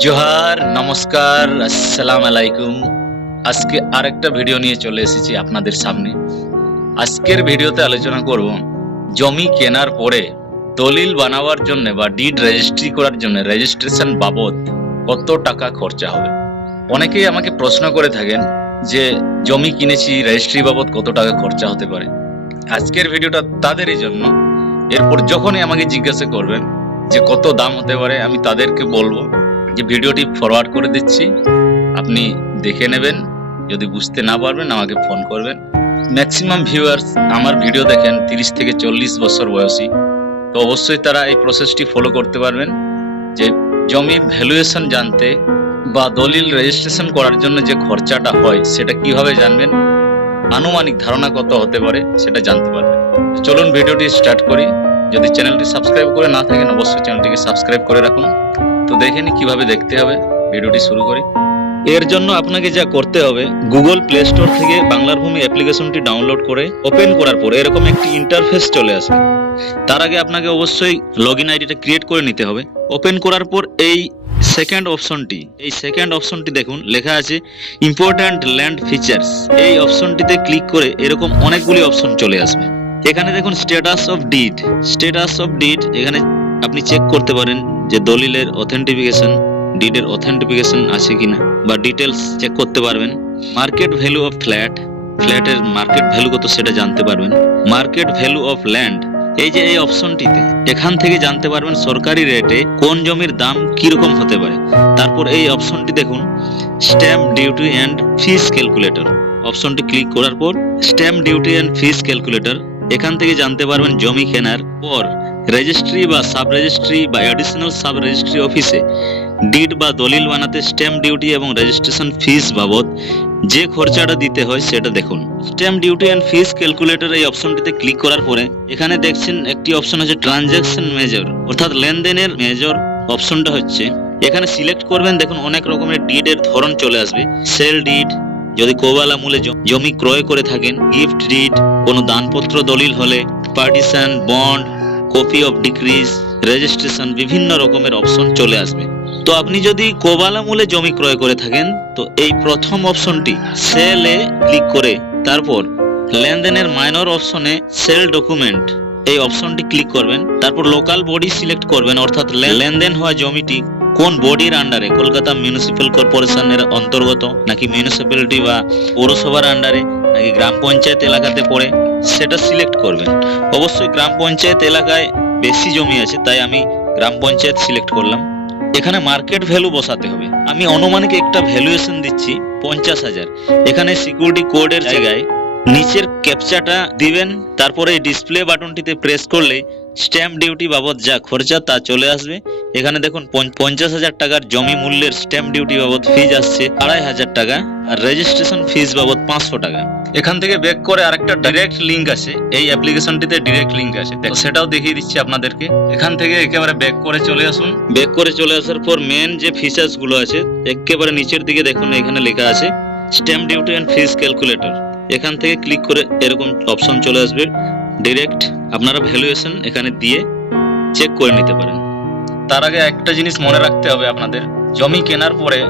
জোহার, নমস্কার, আসসালাম আলাইকুম। আজকে আরেকটা ভিডিও নিয়ে চলে এসেছি আপনাদের সামনে। আজকের ভিডিওতে আলোচনা করব জমি কেনার পরে দলিল বানাবার জন্য বা ডিড রেজিস্ট্রি করার জন্য রেজিস্ট্রেশন বাবদ কত টাকা খরচা হবে? অনেকেই আমাকে প্রশ্ন করে থাকেন যে জমি কিনেছি রেজিস্ট্রি বাবদ কত টাকা খরচা হতে পারে। আজকের ভিডিওটা তাদেরই জন্য। এরপর যখনই আমাকে জিজ্ঞাসা করবেন যে কত দাম হতে পারে, আমি তাদেরকে বলব। যে ভিডিওটি ফরওয়ার্ড করে দিচ্ছি, আপনি দেখে নেবেন। যদি বুঝতে না পারবেন, আমাকে ফোন করবেন। ম্যাক্সিমাম ভিউয়ার্স আমার ভিডিও দেখেন তিরিশ থেকে চল্লিশ বছর বয়সী। তো অবশ্যই তারা এই প্রসেসটি ফলো করতে পারবেন। যে জমির ভ্যালুয়েশন জানতে বা দলিল রেজিস্ট্রেশন করার জন্য যে খরচাটা হয়, সেটা কীভাবে জানবেন? আনুমানিক ধারণা কত হতে পারে, সেটা জানতে পারবেন। চলুন ভিডিওটি স্টার্ট করি। যদি চ্যানেলটি সাবস্ক্রাইব করে না থাকেন, অবশ্যই চ্যানেলটিকে সাবস্ক্রাইব করে রাখুন। তো দেখে নি কীভাবে দেখতে হবে, ভিডিওটি শুরু করি। এর জন্য আপনাকে যা করতে হবে গুগল প্লে স্টোর থেকে বাংলার ভূমি অ্যাপ্লিকেশনটি ডাউনলোড করে ওপেন করার পর এরকম একটি ইন্টারফেস চলে আসে তার আগে আপনাকে অবশ্যই লগ ইন আইডিটা ক্রিয়েট করে নিতে হবে। ওপেন করার পর এই সেকেন্ড অপশনটি এই সেকেন্ড অপশনটি দেখুন, লেখা আছে ইম্পর্ট্যান্ট ল্যান্ড ফিচার্স এই অপশনটিতে ক্লিক করে এরকম অনেকগুলি অপশন চলে আসবে। এখানে দেখুন status of deed status of deed এখানে আপনি চেক করতে পারেন। যে দলিলের অথেন্টিফিকেশন ডিডের অথেন্টিফিকেশন আছে কিনা বা ডিটেলস চেক করতে পারবেন। মার্কেট ভ্যালু অফ ফ্ল্যাট ফ্ল্যাটের মার্কেট ভ্যালু কত সেটা জানতে পারবেন। মার্কেট ভ্যালু অফ ল্যান্ড এই যে এই অপশনটিতে এখান থেকে জানতে পারবেন সরকারি রেটে কোন জমির দাম কীরকম হতে পারে। তারপর এই অপশনটি দেখুন stamp duty and fees calculator অপশনটি ক্লিক করার পর stamp duty and fees calculator এখান থেকে জানতে পারবেন জমি কেনার পর রেজিস্ট্রি বা সাব রেজিস্ট্রি বা অ্যাডিশনাল সাব রেজিস্ট্রি অফিসে ডিড বা দলিল বানাতে স্ট্যাম্প ডিউটি এবং রেজিস্ট্রেশন ফিস বাবদ যে খরচাটা দিতে হয় সেটা দেখুন। Stamp duty and fees calculator এই অপশনটিতে ক্লিক করার পরে এখানে দেখছেন একটি অপশন হচ্ছে ট্রানজ্যাকশন মেজর অর্থাৎ লেনদেনের মেজর অপশনটা হচ্ছে। এখানে সিলেক্ট করবেন, দেখুন অনেক রকমের ডিডের ধরন চলে আসবে। সেল ডিড যদি কোবালা মূলে জমি ক্রয় করে থাকেন গিফট ডিড কোনো দানপত্র দলিল হলে partition bond copy of decrees registration বিভিন্ন রকমের অপশন চলে আসবে। তো আপনি যদি কোবালা মূলে জমি ক্রয় করে থাকেন, তো এই প্রথম অপশনটি সেলে ক্লিক করে, তারপর লেনদেনের মাইনর অপশনে সেল ডকুমেন্ট এই অপশনটি ক্লিক করবেন। তারপর লোকাল বডি সিলেক্ট করবেন, অর্থাৎ লেনদেন হওয়া জমিটি কোন বডির আন্ডারে কলকাতা মিউনিসিপ্যাল কর্পোরেশনের অন্তর্গত, নাকি মিউনিসিপ্যালিটি বা পৌরসভার আন্ডারে নাকি গ্রাম পঞ্চায়েত এলাকাতে পড়ে। সেটা সিলেক্ট করবেন। অবশ্যই গ্রাম পঞ্চায়েত এলাকায় বেশি জমি আছে, তাই আমি গ্রাম পঞ্চায়েত সিলেক্ট করলাম। এখানে মার্কেট ভ্যালু বসাতে হবে। আমি অনুমানিক একটা ভ্যালুয়েশন দিচ্ছি, পঞ্চাশ হাজার। এখানে সিকিউরিটি কোডের জায়গায় নিচের ক্যাপচাটা দিবেন, তারপরে এই ডিসপ্লে বাটনটিতে প্রেস করলে স্ট্যাম্প ডিউটি বাবদ যা খরচা তা চলে আসবে। এখানে দেখুন পঞ্চ- পঞ্চাশ হাজার টাকার জমি মূল্যের স্ট্যাম্প ডিউটি বাবদ ফিজ আসছে আড়াই হাজার টাকা আর রেজিস্ট্রেশন ফিজ বাবদ পাঁচশো টাকা। এখান থেকে ব্যাক করে আরেকটা ডাইরেক্ট লিঙ্ক আছে, এই অ্যাপ্লিকেশনটিতে ডিরেক্ট লিঙ্ক আছে। সেটাও দেখিয়ে দিচ্ছি আপনাদেরকে। এখান থেকে একেবারে ব্যাক করে চলে আসুন। ব্যাক করে চলে আসার পর মেন যে ফিচার্সগুলো আছে, একেবারে নিচের দিকে দেখুন, এখানে লেখা আছে stamp duty and fees calculator এখান থেকে ক্লিক করে এরকম অপশন চলে আসবে। ডিরেক্ট আপনারা ভ্যালুয়েশন এখানে দিয়ে চেক করে নিতে পারেন। তার আগে একটা জিনিস মনে রাখতে হবে আপনাদের। জমি কেনার পরে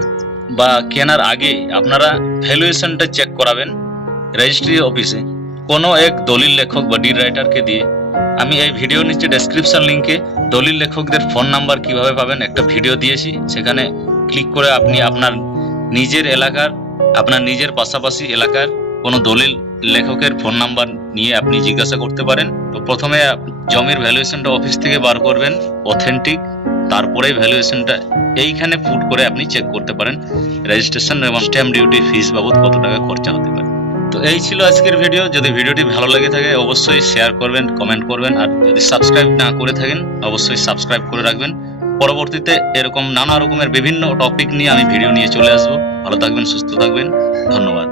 বা কেনার আগে আপনারা ভ্যালুয়েশনটা চেক করাবেন রেজিস্ট্রি অফিসে কোনো এক দলিল লেখক বা ডিড রাইটারকে দিয়ে। আমি এই ভিডিও নিচে ডেসক্রিপশন লিংকে দলিল লেখকদের ফোন নাম্বার কীভাবে পাবেন একটা ভিডিও দিয়েছি। সেখানে ক্লিক করে আপনি আপনার নিজের এলাকার, আপনার নিজের পাশাপাশি এলাকার কোনো দলিল লেখকের ফোন নাম্বার নিয়ে আপনি জিজ্ঞাসা করতে পারেন। তো প্রথমে জমির ভ্যালুয়েশনটা অফিস থেকে বার করবেন অথেন্টিক তারপরে ভ্যালুয়েশনটা এইখানে পুট করে আপনি চেক করতে পারেন। রেজিস্ট্রেশন এবং স্ট্যাম্প ডিউটি ফিস বাবদ কত টাকা খরচা হতে পারে। তো এই ছিল আজকের ভিডিও যদি ভিডিওটি ভালো লেগে থাকে, অবশ্যই শেয়ার করবেন কমেন্ট করবেন। আর যদি সাবস্ক্রাইব না করে থাকেন, অবশ্যই সাবস্ক্রাইব করে রাখবেন। পরবর্তীতে এরকম নানা রকমের বিভিন্ন টপিক নিয়ে আমি ভিডিও নিয়ে চলে আসব। ভালো থাকবেন, সুস্থ থাকবেন। ধন্যবাদ।